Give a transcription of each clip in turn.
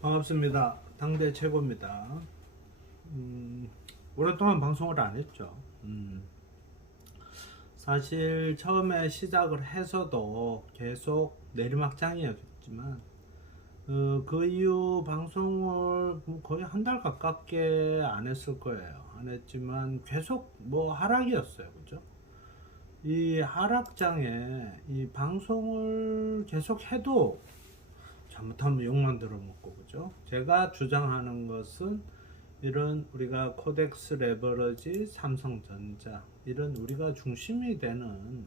반갑습니다. 당대 최고입니다. 오랫동안 방송을 안 했죠. 사실 처음에 시작을 해서도 계속 내리막장이었지만 그 이후 방송을 거의 한 달 가깝게 안 했을 거예요. 안 했지만 계속 뭐 하락이었어요. 그죠? 이 하락장에 이 방송을 계속 해도 잘못하면 욕만 들어먹고, 그죠? 제가 주장하는 것은 이런 우리가 코덱스 레버러지, 삼성전자, 이런 우리가 중심이 되는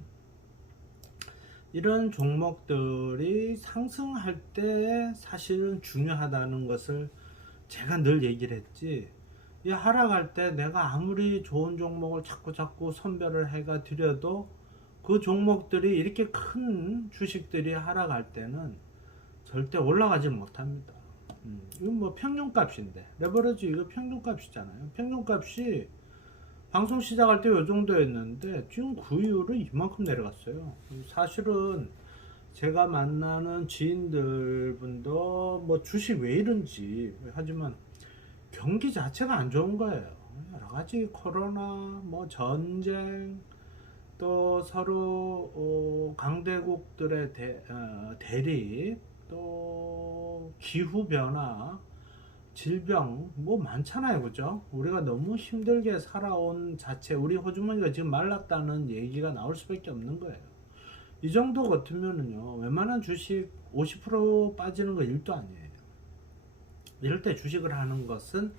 이런 종목들이 상승할 때 사실은 중요하다는 것을 제가 늘 얘기를 했지. 이 하락할 때 내가 아무리 좋은 종목을 자꾸 선별을 해가 드려도 그 종목들이 이렇게 큰 주식들이 하락할 때는 절대 올라가지 못합니다. 이건 뭐 평균값인데, 레버리지 이거 평균값이잖아요. 평균값이 방송 시작할 때 이 정도였는데 지금 그 이후로 이만큼 내려갔어요. 사실은 제가 만나는 지인들 분도 뭐 주식 왜 이런지, 하지만 경기 자체가 안 좋은 거예요. 여러 가지 코로나, 뭐 전쟁, 또 서로 강대국들의 대립, 또 기후 변화, 질병 뭐 많잖아요. 그죠? 우리가 너무 힘들게 살아온 자체, 우리 호주머니가 지금 말랐다는 얘기가 나올 수밖에 없는 거예요. 이 정도 같으면은요, 웬만한 주식 50% 빠지는 거 일도 아니에요. 이럴 때 주식을 하는 것은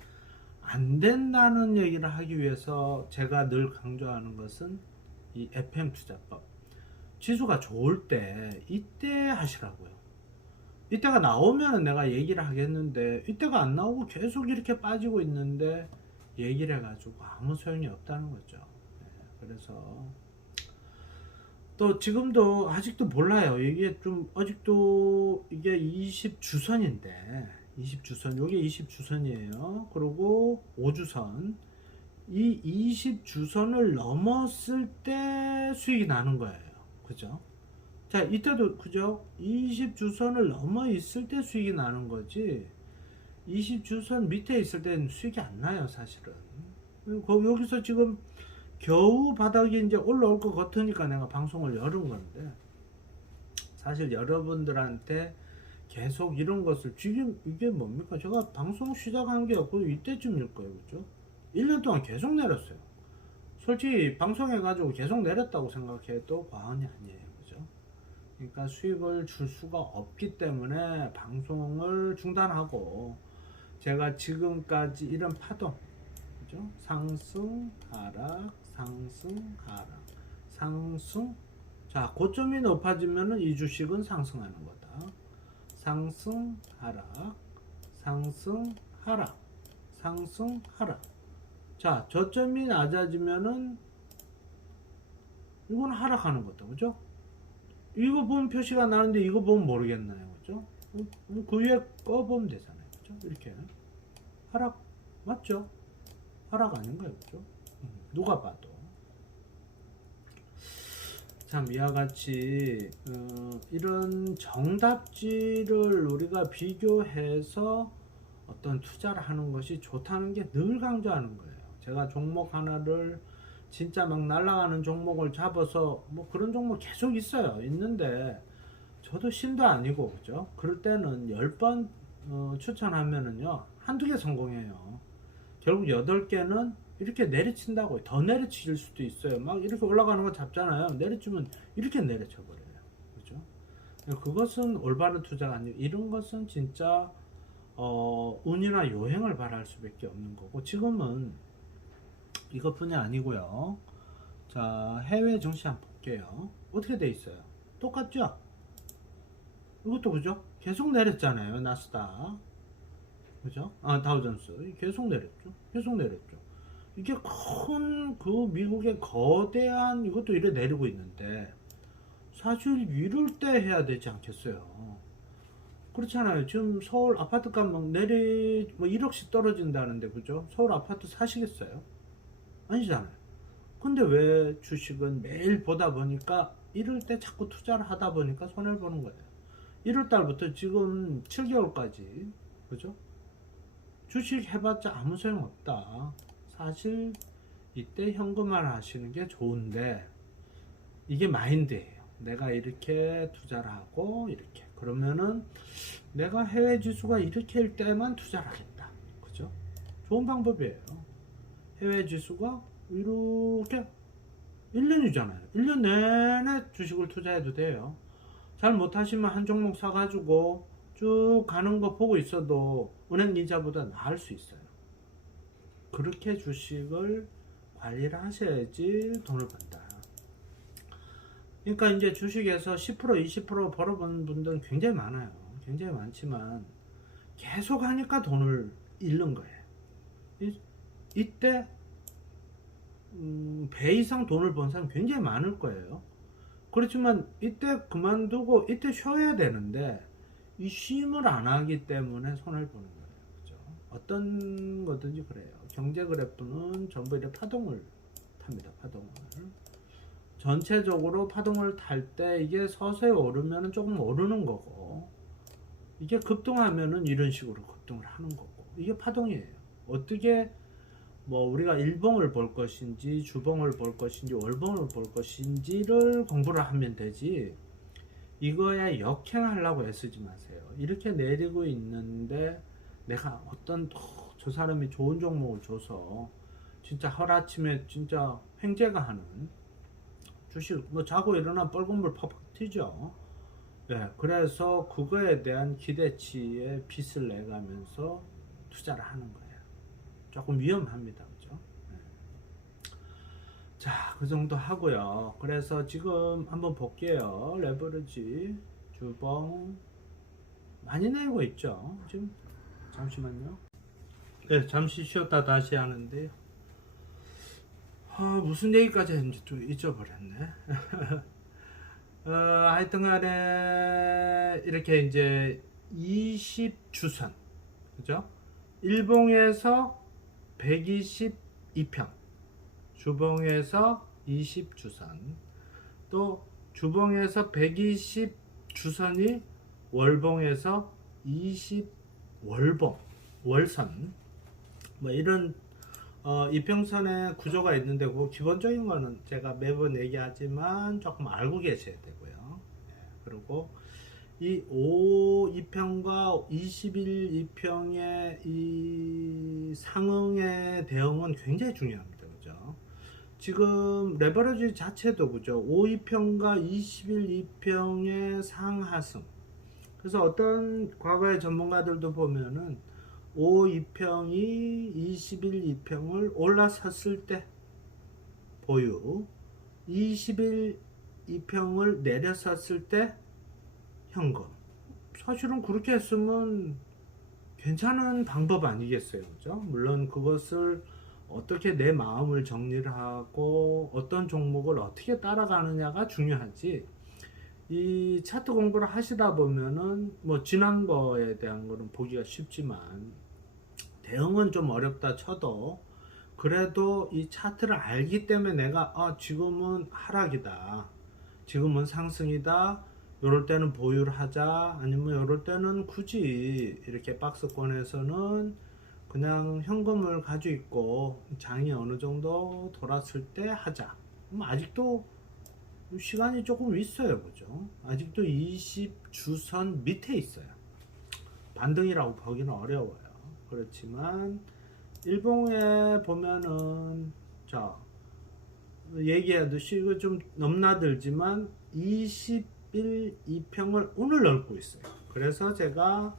안 된다는 얘기를 하기 위해서 제가 늘 강조하는 것은 이 FM 투자법. 지수가 좋을 때 이때 하시라고요. 이때가 나오면 내가 얘기를 하겠는데, 이때가 안 나오고 계속 이렇게 빠지고 있는데 얘기를 해가지고 아무 소용이 없다는 거죠. 네, 그래서 또 지금도 아직도 몰라요. 이게 좀 아직도 이게 20주선인데, 20주선, 요게 20주선이에요. 그리고 5주선, 이 20주선을 넘었을 때 수익이 나는 거예요. 그죠? 자, 이때도 그죠? 20주선을 넘어 있을 때 수익이 나는 거지, 20주선 밑에 있을 때는 수익이 안 나요, 사실은. 여기서 지금 겨우 바닥이 이제 올라올 것 같으니까 내가 방송을 열은 건데, 사실 여러분들한테 계속 이런 것을, 지금 이게 뭡니까? 제가 방송 시작한 게 없고 이때쯤일 거예요. 그죠? 1년 동안 계속 내렸어요. 솔직히 방송해가지고 계속 내렸다고 생각해도 과언이 아니에요. 그죠? 그러니까 수익을 줄 수가 없기 때문에 방송을 중단하고, 제가 지금까지 이런 파동, 그죠? 상승, 하락, 상승, 하락, 상승. 자, 고점이 높아지면은 이 주식은 상승하는 거다. 상승, 하락, 상승, 하락, 상승, 하락. 자, 저점이 낮아지면은 이건 하락하는 거다. 그죠? 이거 보면 표시가 나는데 이거 보면 모르겠나요? 그죠? 그 위에 꺼보면 되잖아요. 그죠? 이렇게. 하락, 맞죠? 하락 아닌가요? 그죠? 누가 봐도. 참, 이와 같이 이런 정답지를 우리가 비교해서 어떤 투자를 하는 것이 좋다는 게 늘 강조하는 거예요. 제가 종목 하나를 진짜 막 날아가는 종목을 잡아서, 뭐 그런 종목 계속 있어요. 있는데 저도 신도 아니고, 그죠? 그럴 때는 10번 추천하면은요, 한두 개 성공해요. 결국 8개는 이렇게 내리친다고, 더 내리칠 수도 있어요. 막 이렇게 올라가는 거 잡잖아요. 내리치면 이렇게 내려쳐 버려요. 그죠? 그것은 올바른 투자가 아니고, 이런 것은 진짜 운이나 요행을 바랄 수밖에 없는 거고, 지금은 이것뿐이 아니고요. 자, 해외 증시 한번 볼게요. 어떻게 돼 있어요? 똑같죠? 이것도 그죠? 계속 내렸잖아요. 나스닥. 그죠? 아, 다우존스 계속 내렸죠. 계속 내렸죠. 이게 큰 그 미국의 거대한 이것도 이래 내리고 있는데, 사실 이럴 때 해야 되지 않겠어요? 그렇잖아요. 지금 서울 아파트 값 막 뭐 1억씩 떨어진다는데, 그죠? 서울 아파트 사시겠어요? 아니잖아요. 근데 왜 주식은 매일 보다 보니까 이럴 때 자꾸 투자를 하다 보니까 손해를 보는 거예요. 1월 달부터 지금 7개월까지 그죠? 주식 해봤자 아무 소용없다. 사실 이때 현금화를 하시는 게 좋은데, 이게 마인드예요. 내가 이렇게 투자를 하고 이렇게 그러면은 내가 해외 지수가 이렇게일 때만 투자를 하겠다. 그죠? 좋은 방법이에요. 해외 지수가 이렇게 1년이잖아요. 1년 내내 주식을 투자해도 돼요. 잘 못하시면 한 종목 사가지고 쭉 가는 거 보고 있어도 은행 이자보다 나을 수 있어요. 그렇게 주식을 관리를 하셔야지 돈을 번다. 그러니까 이제 주식에서 10% 20% 벌어본 분들은 굉장히 많아요. 굉장히 많지만 계속 하니까 돈을 잃는 거예요. 이때 배 이상 돈을 번 사람 굉장히 많을 거예요. 그렇지만 이때 그만두고 이때 쉬어야 되는데 이 쉼을 안 하기 때문에 손해를 보는 거예요. 그죠? 어떤 거든지 그래요. 경제 그래프는 전부 이렇게 파동을 탑니다. 파동을. 전체적으로 파동을 탈 때 이게 서서히 오르면 조금 오르는 거고, 이게 급등하면은 이런 식으로 급등을 하는 거고, 이게 파동이에요. 어떻게 뭐 우리가 일봉을 볼 것인지 주봉을 볼 것인지 월봉을 볼 것인지를 공부를 하면 되지, 이거에 역행하려고 애쓰지 마세요. 이렇게 내리고 있는데 내가 어떤 저 사람이 좋은 종목을 줘서 진짜 하루아침에 진짜 횡재가 하는 주식, 뭐 자고 일어나 빨간 물 팍팍 튀죠. 네, 그래서 그거에 대한 기대치에 빚을 내가면서 투자를 하는 거예요. 조금 위험합니다. 그죠? 네. 자, 그 정도 하고요. 그래서 지금 한번 볼게요. 레버리지, 주봉 많이 내고 있죠. 지금 잠시만요. 네, 잠시 쉬었다 다시 하는데요. 무슨 얘기까지 했는지 좀 잊어버렸네. 하여튼 간에 이렇게 이제 20주선, 그죠? 일봉에서 122평, 주봉에서 20주선, 또 주봉에서 120주선이 월봉에서 20월봉, 월선, 뭐 이런 이평선의 구조가 있는데, 그 기본적인 거는 제가 매번 얘기하지만 조금 알고 계셔야 되고요. 예, 그리고 이 5이평과 21이평의 이 상응의 대응은 굉장히 중요합니다. 그죠? 지금 레버리지 자체도 그죠? 5이평과 21이평의 상하승. 그래서 어떤 과거의 전문가들도 보면은 5이평이 21이평을 올라섰을 때 보유, 21이평을 내렸었을 때 현금. 사실은 그렇게 했으면 괜찮은 방법 아니겠어요. 그죠? 물론 그것을 어떻게 내 마음을 정리를 하고 어떤 종목을 어떻게 따라가느냐가 중요하지, 이 차트 공부를 하시다 보면은 뭐 지난 거에 대한 거는 보기가 쉽지만 대응은 좀 어렵다 쳐도, 그래도 이 차트를 알기 때문에 내가 지금은 하락이다, 지금은 상승이다, 요럴 때는 보유를 하자, 아니면 요럴 때는 굳이 이렇게 박스권에서는 그냥 현금을 가지고 있고 장이 어느 정도 돌았을 때 하자. 아직도 시간이 조금 있어요. 그죠? 아직도 20주선 밑에 있어요. 반등이라고 보기는 어려워요. 그렇지만 일봉에 보면은, 자, 얘기하듯이 이거 좀 넘나들지만 21이평을 오늘 넓고 있어요. 그래서 제가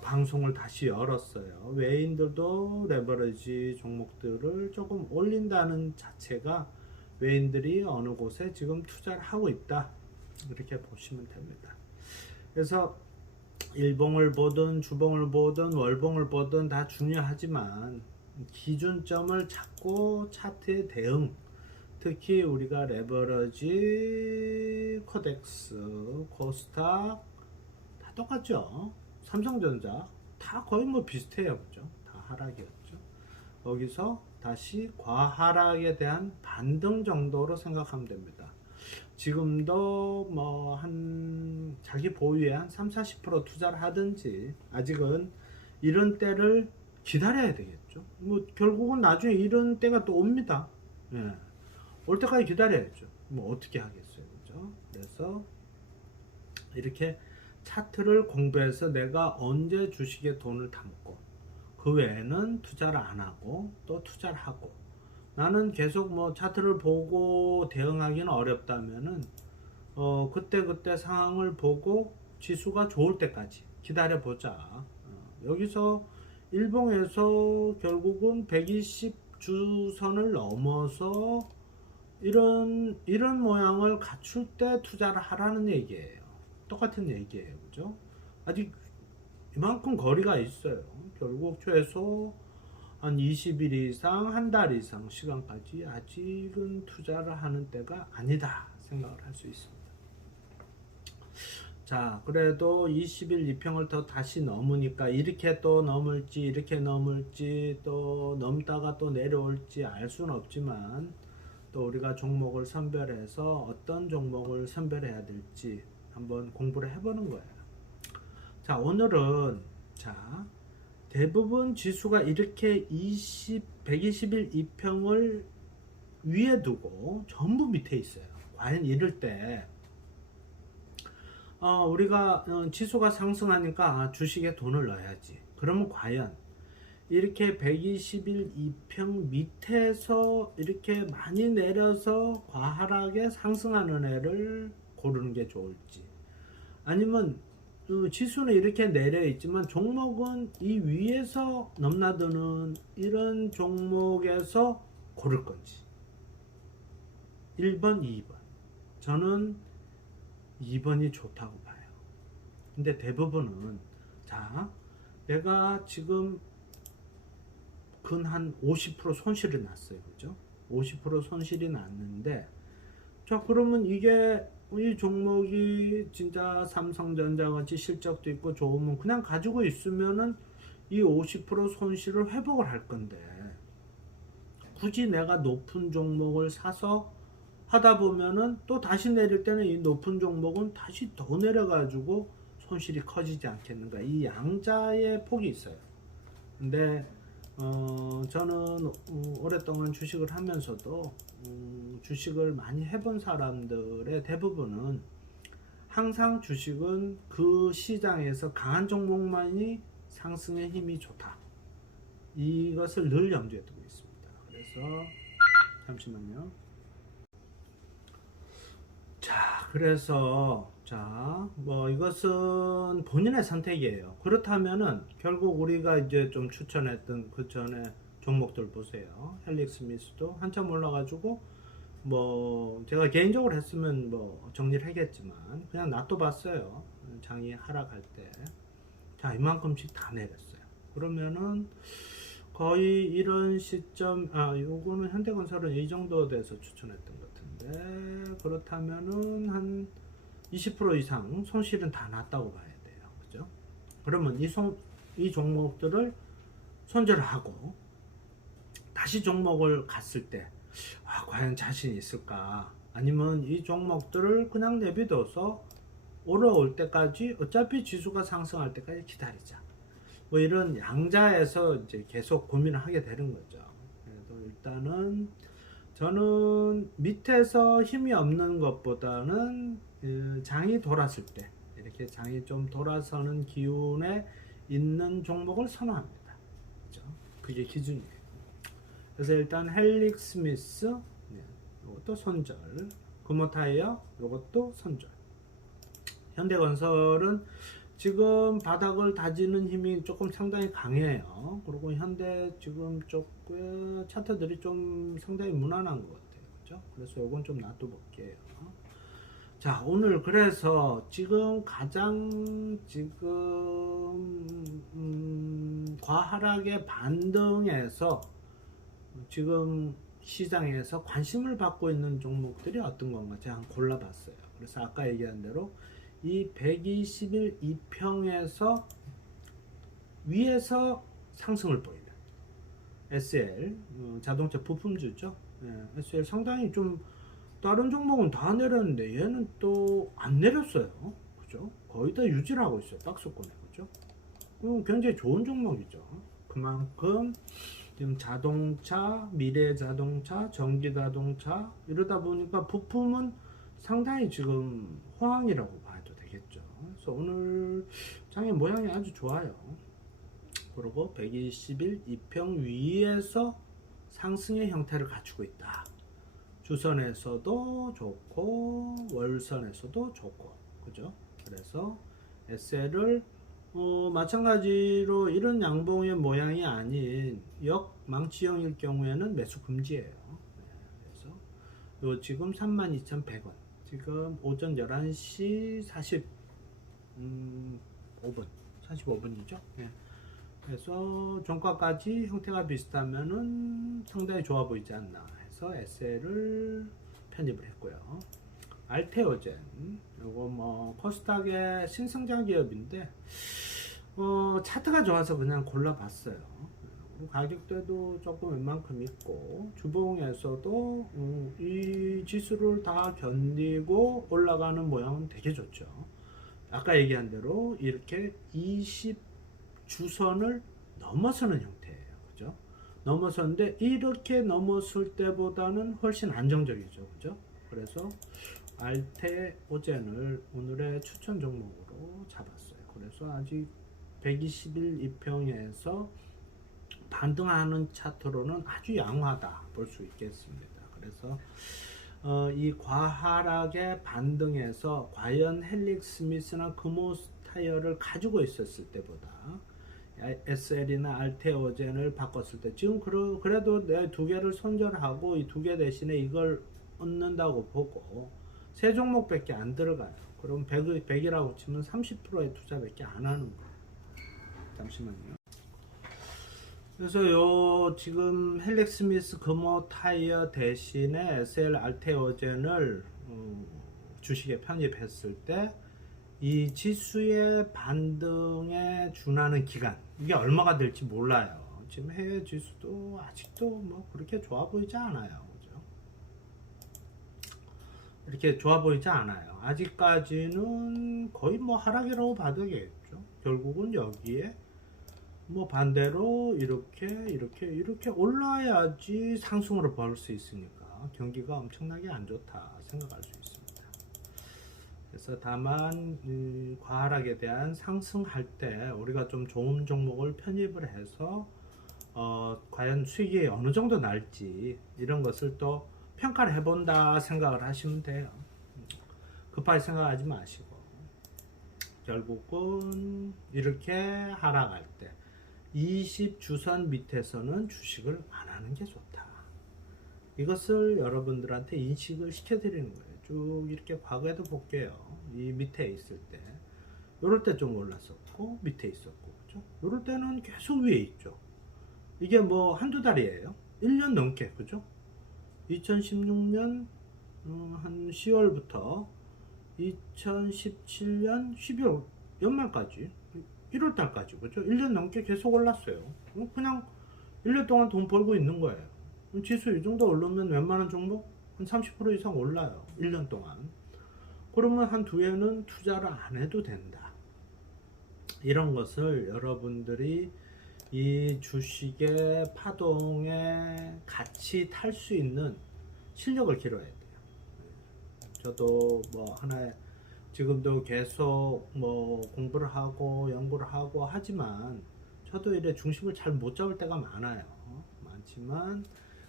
방송을 다시 열었어요. 외인들도 레버리지 종목들을 조금 올린다는 자체가 외인들이 어느 곳에 지금 투자를 하고 있다, 이렇게 보시면 됩니다. 그래서 일봉을 보든 주봉을 보든 월봉을 보든 다 중요하지만 기준점을 찾고 차트의 대응, 특히 우리가 레버리지, 코덱스, 코스닥 다 똑같죠. 삼성전자 다 거의 뭐 비슷해요. 그죠? 다 하락이었죠. 거기서 다시 과하락에 대한 반등 정도로 생각하면 됩니다. 지금도 뭐 한 자기 보유에 한 3-40% 투자를 하든지 아직은 이런 때를 기다려야 되겠죠. 뭐 결국은 나중에 이런 때가 또 옵니다. 예. 올 때까지 기다려야죠. 뭐 어떻게 하겠어요, 그죠? 그래서 이렇게 차트를 공부해서 내가 언제 주식에 돈을 담고 그 외에는 투자를 안 하고 또 투자를 하고, 나는 계속 뭐 차트를 보고 대응하기는 어렵다면은 그때 상황을 보고 지수가 좋을 때까지 기다려 보자. 여기서 일봉에서 결국은 120 주선을 넘어서 이런 모양을 갖출 때 투자를 하라는 얘기예요. 똑같은 얘기예요, 그죠? 아직 이만큼 거리가 있어요. 결국 최소 한 20일 이상, 한 달 이상 시간까지 아직은 투자를 하는 때가 아니다 생각을 할 수 있습니다. 자, 그래도 20일 이평을 더 다시 넘으니까 이렇게 또 넘을지 이렇게 넘을지 또 넘다가 또 내려올지 알 수는 없지만, 또 우리가 종목을 선별해서 어떤 종목을 선별해야 될지 한번 공부를 해보는 거예요. 자, 오늘은 자 대부분 지수가 이렇게 120일 이평을 위에 두고 전부 밑에 있어요. 과연 이럴 때 우리가 지수가 상승하니까 주식에 돈을 넣어야지. 그러면 과연 이렇게 120일 이평 밑에서 이렇게 많이 내려서 과하게 상승하는 애를 고르는 게 좋을지, 아니면 지수는 이렇게 내려 있지만 종목은 이 위에서 넘나드는 이런 종목에서 고를 건지. 1번, 2번. 저는 2번이 좋다고 봐요. 근데 대부분은 자, 내가 지금 근 한 50% 손실이 났어요. 그죠? 50% 손실이 났는데, 자, 그러면 이게 이 종목이 진짜 삼성전자 같이 실적도 있고 좋으면 그냥 가지고 있으면은 이 50% 손실을 회복을 할 건데, 굳이 내가 높은 종목을 사서 하다 보면은 또 다시 내릴 때는 이 높은 종목은 다시 더 내려가지고 손실이 커지지 않겠는가. 이 양자의 폭이 있어요. 근데 저는 오랫동안 주식을 하면서도 주식을 많이 해본 사람들의 대부분은 항상 주식은 그 시장에서 강한 종목만이 상승의 힘이 좋다, 이것을 늘 염두에 두고 있습니다. 그래서 잠시만요. 자, 그래서 뭐 이것은 본인의 선택이에요. 그렇다면은 결국 우리가 이제 좀 추천했던 그 전에 종목들 보세요. 헬릭 스미스도 한참 올라가지고 뭐 제가 개인적으로 했으면 뭐 정리를 하겠지만 그냥 놔둬봤어요. 장이 하락할 때. 자, 이만큼씩 다 내렸어요. 그러면은 거의 이런 시점, 요거는 현대건설은 이 정도 돼서 추천했던 것 같은데, 그렇다면은 한 20% 이상 손실은 다 났다고 봐야 돼요. 그죠? 그러면 이 종목들을 손절하고 다시 종목을 갔을 때 과연 자신이 있을까? 아니면 이 종목들을 그냥 내비둬서 올라올 때까지, 어차피 지수가 상승할 때까지 기다리자. 뭐 이런 양자에서 이제 계속 고민을 하게 되는 거죠. 그래도 일단은 저는 밑에서 힘이 없는 것보다는 장이 돌았을 때, 이렇게 장이 좀 돌아서는 기운에 있는 종목을 선호합니다. 그죠? 그게 기준이에요. 그래서 일단 헬릭 스미스, 이것도 손절, 금호타이어, 이것도 손절. 현대건설은 지금 바닥을 다지는 힘이 조금 상당히 강해요. 그리고 현대 지금 조금 차트들이 좀 상당히 무난한 것 같아요. 그죠? 그래서 이건 좀 놔둬볼게요. 자, 오늘 그래서 지금 가장 과하락의 반등에서 지금 시장에서 관심을 받고 있는 종목들이 어떤 건가 제가 한번 골라봤어요. 그래서 아까 얘기한 대로 이 120일 이평에서 위에서 상승을 보이는 SL, 자동차 부품주죠. SL 상당히 좀, 다른 종목은 다 내렸는데 얘는 또 안 내렸어요. 그죠? 거의 다 유지를 하고 있어요. 박스권에. 그죠? 굉장히 좋은 종목이죠. 그만큼 지금 자동차, 미래 자동차, 전기 자동차 이러다 보니까 부품은 상당히 지금 호황이라고 봐도 되겠죠. 그래서 오늘 장의 모양이 아주 좋아요. 그리고 121 이평 위에서 상승의 형태를 갖추고 있다. 주선에서도 좋고 월선에서도 좋고, 그죠? 그래서 SL을 마찬가지로 이런 양봉의 모양이 아닌 역망치형일 경우에는 매수 금지예요. 그래서 요 지금 32,100원, 지금 오전 11시 45분이죠. 예. 그래서 종가까지 형태가 비슷하면은 상당히 좋아 보이지 않나 해서 SL을 편입을 했고요. 알테오젠, 요거 뭐 코스닥의 신성장 기업인데 차트가 좋아서 그냥 골라봤어요. 가격대도 조금 웬만큼 있고 주봉에서도 이 지수를 다 견디고 올라가는 모양은 되게 좋죠. 아까 얘기한 대로 이렇게 20주선을 넘어서는 형태예요. 그죠? 넘어섰는데 이렇게 넘었을 때보다는 훨씬 안정적이죠. 그죠? 그래서 알테오젠을 오늘의 추천 종목으로 잡았어요. 그래서 아직 121 이평에서 반등하는 차트로는 아주 양호하다 볼 수 있겠습니다. 그래서 이 과하락의 반등에서 과연 헬릭스미스나 금호타이어를 가지고 있었을 때보다 SL이나 알테오젠을 바꿨을 때 지금 그래도 내 두 개를 손절하고 이 두 개 대신에 이걸 얻는다고 보고 세 종목밖에 안 들어가요. 그럼 100이라고 치면 30%의 투자밖에 안 하는 거예요. 잠시만요. 그래서 요 지금 헬릭스미스 금호 타이어 대신에 SL 알테오젠을 주식에 편입했을 때 이 지수의 반등에 준하는 기간, 이게 얼마가 될지 몰라요. 지금 해외 지수도 아직도 뭐 그렇게 좋아 보이지 않아요. 그죠? 이렇게 좋아 보이지 않아요. 아직까지는 거의 뭐 하락이라고 봐도 되겠죠. 결국은 여기에 뭐 반대로 이렇게 올라야지 상승으로 볼 수 있으니까 경기가 엄청나게 안 좋다 생각할 수 있습니다. 그래서 다만 과하락에 대한 상승할 때 우리가 좀 좋은 종목을 편입을 해서 과연 수익이 어느 정도 날지 이런 것을 또 평가를 해본다 생각을 하시면 돼요. 급하게 생각하지 마시고 결국은 이렇게 하락할 때 20주선 밑에서는 주식을 안 하는 게 좋다. 이것을 여러분들한테 인식을 시켜드리는 거예요. 쭉 이렇게 과거에도 볼게요. 이 밑에 있을 때 요럴 때 좀 올랐었고 밑에 있었고, 그죠? 요럴 때는 계속 위에 있죠. 이게 뭐 한두 달이에요. 1년 넘게, 그죠? 2016년 한 10월부터 2017년 12월 연말까지 1월달까지, 그죠? 1년 넘게 계속 올랐어요. 그냥 1년 동안 돈 벌고 있는 거예요. 지수 이 정도 오르면 웬만한 종목 한 30% 이상 올라요. 1년 동안. 그러면 한 두 해는 투자를 안 해도 된다. 이런 것을 여러분들이 이 주식의 파동에 같이 탈 수 있는 실력을 기르어야 돼요. 저도 뭐 하나의 지금도 계속 뭐 공부를 하고 연구를 하고 하지만 저도 이래 중심을 잘 못 잡을 때가 많아요. 많지만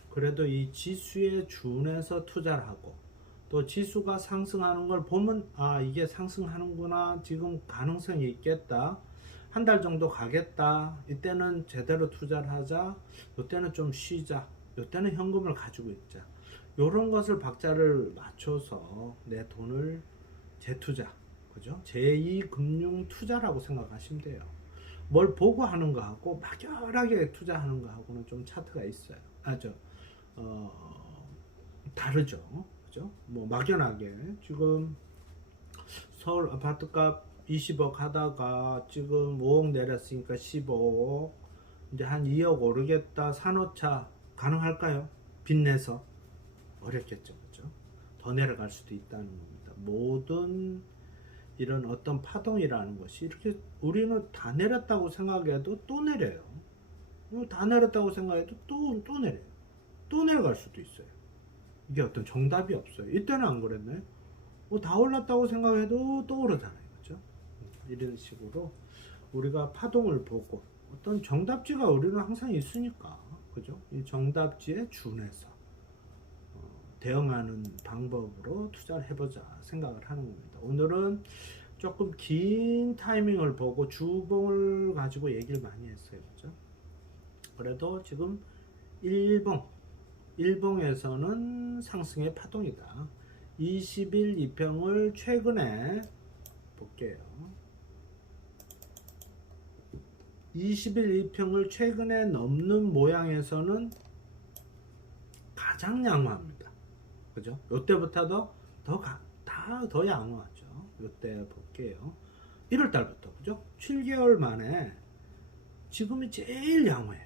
그래도 이 지수에 준해서 투자를 하고 또 지수가 상승하는 걸 보면 아 이게 상승하는구나, 지금 가능성이 있겠다, 한 달 정도 가겠다, 이때는 제대로 투자를 하자, 이때는 좀 쉬자, 이때는 현금을 가지고 있자, 이런 것을 박자를 맞춰서 내 돈을 재투자, 그죠? 제2금융 투자라고 생각하시면 돼요. 뭘 보고 하는 거하고 막연하게 투자하는 거하고는 좀 차트가 있어요. 다르죠. 그죠? 뭐 막연하게 지금 서울 아파트값 20억 하다가 지금 5억 내렸으니까 15억, 이제 한 2억 오르겠다, 산호차 가능할까요? 빚내서 어렵겠죠. 그죠? 더 내려갈 수도 있다는 겁니다. 모든 이런 어떤 파동이라는 것이 이렇게 우리는 다 내렸다고 생각해도 또 내려요. 다 내렸다고 생각해도 또 내려요. 또 내려갈 수도 있어요. 이게 어떤 정답이 없어요. 이때는 안 그랬나요? 다 올랐다고 생각해도 또 오르잖아요. 그죠? 이런 식으로 우리가 파동을 보고 어떤 정답지가 우리는 항상 있으니까, 그죠? 이 정답지에 준해서 대응하는 방법으로 투자를 해보자 생각을 하는 겁니다. 오늘은 조금 긴 타이밍을 보고 주봉을 가지고 얘기를 많이 했어요. 그죠? 그래도 지금 일봉에서는 상승의 파동이다. 20일 이평을 최근에 볼게요. 20일 이평을 최근에 넘는 모양에서는 가장 양호합니다. 그죠? 요때부터도 더 양호하죠. 요때 볼게요. 1월 달부터, 그죠? 7개월 만에 지금이 제일 양호해요.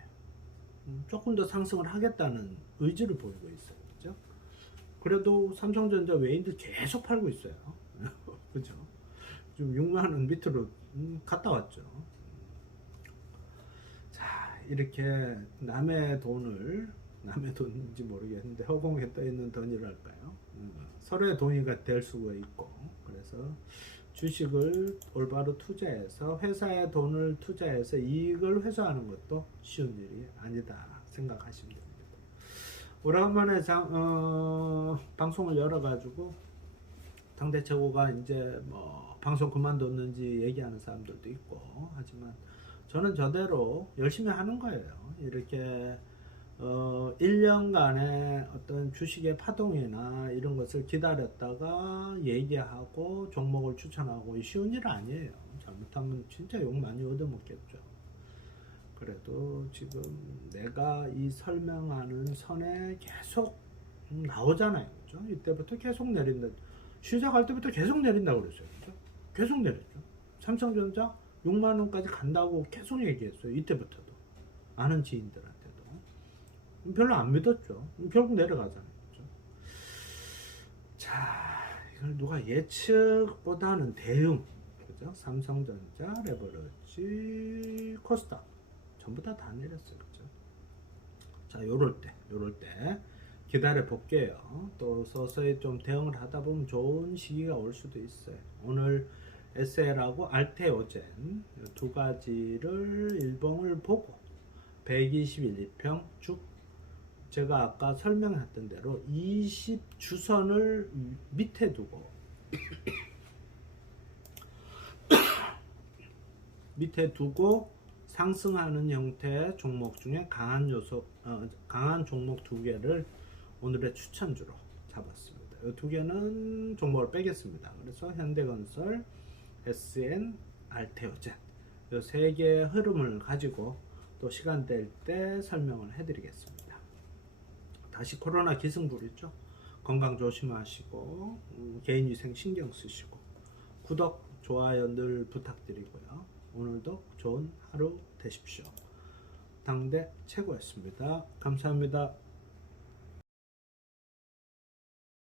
조금 더 상승을 하겠다는 의지를 보이고 있어요. 그죠? 그래도 삼성전자 외인들 계속 팔고 있어요. 그죠? 좀 6만원 밑으로 갔다 왔죠. 자, 이렇게 남의 돈인지 모르겠는데 허공에 떠 있는 돈이랄까요? 서로의 돈이가 될 수가 있고, 그래서 주식을 올바로 투자해서 회사의 돈을 투자해서 이익을 회수하는 것도 쉬운 일이 아니다 생각하시면 됩니다. 오랜만에 방송을 열어가지고 당대 최고가 이제 뭐 방송 그만뒀는지 얘기하는 사람들도 있고 하지만 저는 저대로 열심히 하는 거예요. 이렇게 1년간의 어떤 주식의 파동이나 이런 것을 기다렸다가 얘기하고 종목을 추천하고 쉬운 일 아니에요. 잘못하면 진짜 욕 많이 얻어먹겠죠. 그래도 지금 내가 이 설명하는 선에 계속 나오잖아요. 그죠? 이때부터 계속 내린다. 시작할 때부터 계속 내린다고 그랬어요. 그죠? 계속 내렸죠. 삼성전자 6만원까지 간다고 계속 얘기했어요. 이때부터도. 아는 지인들한테도. 별로 안 믿었죠. 결국 내려가잖아요. 그죠? 자, 이걸 누가 예측보다는 대응. 그죠? 삼성전자, 레버러지, 코스닥. 전부 다 내렸어요. 그죠? 자, 요럴 때 기다려 볼게요. 또 서서히 좀 대응을 하다 보면 좋은 시기가 올 수도 있어요. 오늘 SL하고 알테오젠 두 가지를 일봉을 보고 121 2평 쭉 제가 아까 설명했던 대로 20주선을 밑에 두고 상승하는 형태의 종목 중에 강한 종목 두 개를 오늘의 추천주로 잡았습니다. 이 두 개는 종목을 빼겠습니다. 그래서 현대건설, SN, 알테오젠 이 세 개의 흐름을 가지고 또 시간 될 때 설명을 해드리겠습니다. 다시 코로나 기승부리죠. 건강 조심하시고 개인위생 신경 쓰시고 구독, 좋아요 늘 부탁드리고요. 오늘도 좋은 하루 되십시오. 당대 최고였습니다. 감사합니다.